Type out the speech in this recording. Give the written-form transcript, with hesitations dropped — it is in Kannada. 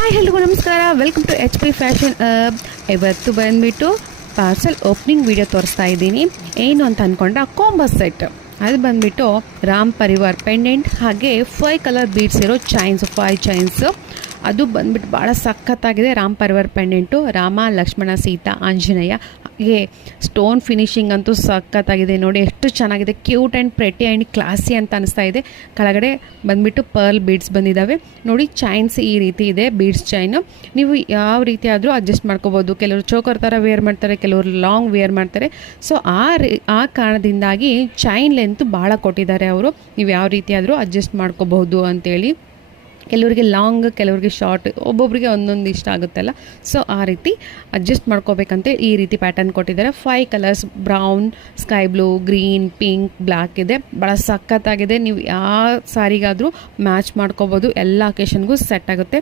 ಹಾಯ್ ಎಲ್ರಿಗೂ ನಮಸ್ಕಾರ, welcome to H P fashion hub. ಇವತ್ತು ಬಂದುಬಿಟ್ಟು ಪಾರ್ಸಲ್ ಓಪನಿಂಗ್ ವಿಡಿಯೋ ತೋರಿಸ್ತಾ ಇದ್ದೀನಿ. ಏನು ಅಂತ ಅಂದ್ಕೊಂಡ್ರೆ ಕಾಂಬೋ ಸೆಟ್ ಅದು ಬಂದುಬಿಟ್ಟು ರಾಮ್ ಪರಿವಾರ್ ಪೆಂಡೆಂಟ್ ಹಾಗೆ 5 ಕಲರ್ ಬೀಡ್ಸ್ ಇರೋ ಚೈನ್ಸ್, 5 ಚೈನ್ಸ್. ಅದು ಬಂದುಬಿಟ್ಟು ಭಾಳ ಸಖತ್ತಾಗಿದೆ. ರಾಮ್ ಪರಿವಾರ್ ಪೆಂಡೆಂಟು ರಾಮ, ಲಕ್ಷ್ಮಣ, ಸೀತಾ, ಆಂಜನೇಯ. ಹಾಗೆ ಸ್ಟೋನ್ ಫಿನಿಶಿಂಗ್ ಅಂತೂ ಸಖತ್ತಾಗಿದೆ. ನೋಡಿ ಎಷ್ಟು ಚೆನ್ನಾಗಿದೆ, cute and pretty and classy ಅಂತ ಅನಿಸ್ತಾ ಇದೆ. ಕೆಳಗಡೆ ಬಂದುಬಿಟ್ಟು ಪರ್ಲ್ ಬೀಡ್ಸ್ ಬಂದಿದ್ದಾವೆ. ನೋಡಿ ಚೈನ್ಸ್ ಈ ರೀತಿ ಇದೆ, ಬೀಡ್ಸ್ ಚೈನು. ನೀವು ಯಾವ ರೀತಿ ಆದರೂ ಅಡ್ಜಸ್ಟ್ ಮಾಡ್ಕೋಬೋದು. ಕೆಲವರು ಚೋಕರ್ ಥರ ವೇರ್ ಮಾಡ್ತಾರೆ, ಕೆಲವರು ಲಾಂಗ್ ವೇರ್ ಮಾಡ್ತಾರೆ. ಸೊ ಆ ಕಾರಣದಿಂದಾಗಿ ಚೈನ್ ಲೆಂತ್ ಭಾಳ ಕೊಟ್ಟಿದ್ದಾರೆ ಅವರು. ನೀವು ಯಾವ ರೀತಿ ಆದರೂ ಅಡ್ಜಸ್ಟ್ ಮಾಡ್ಕೋಬಹುದು ಅಂತೇಳಿ. ಕೆಲವರಿಗೆ ಲಾಂಗ್, ಕೆಲವರಿಗೆ ಶಾರ್ಟ್, ಒಬ್ಬೊಬ್ಬರಿಗೆ ಒಂದೊಂದು ಇಷ್ಟ ಆಗುತ್ತಲ್ಲ. ಸೊ ಆ ರೀತಿ ಅಡ್ಜಸ್ಟ್ ಮಾಡ್ಕೋಬೇಕಂತೆ ಈ ರೀತಿ ಪ್ಯಾಟರ್ನ್ ಕೊಟ್ಟಿದ್ದಾರೆ. 5 colours, brown, sky blue, green, pink, black ಇದೆ. ಭಾಳ ಸಖತ್ತಾಗಿದೆ. ನೀವು ಯಾವ ಸಾರಿಗಾದರೂ ಮ್ಯಾಚ್ ಮಾಡ್ಕೋಬೋದು, ಎಲ್ಲ ಅಕೇಶನ್ಗೂ ಸೆಟ್ ಆಗುತ್ತೆ.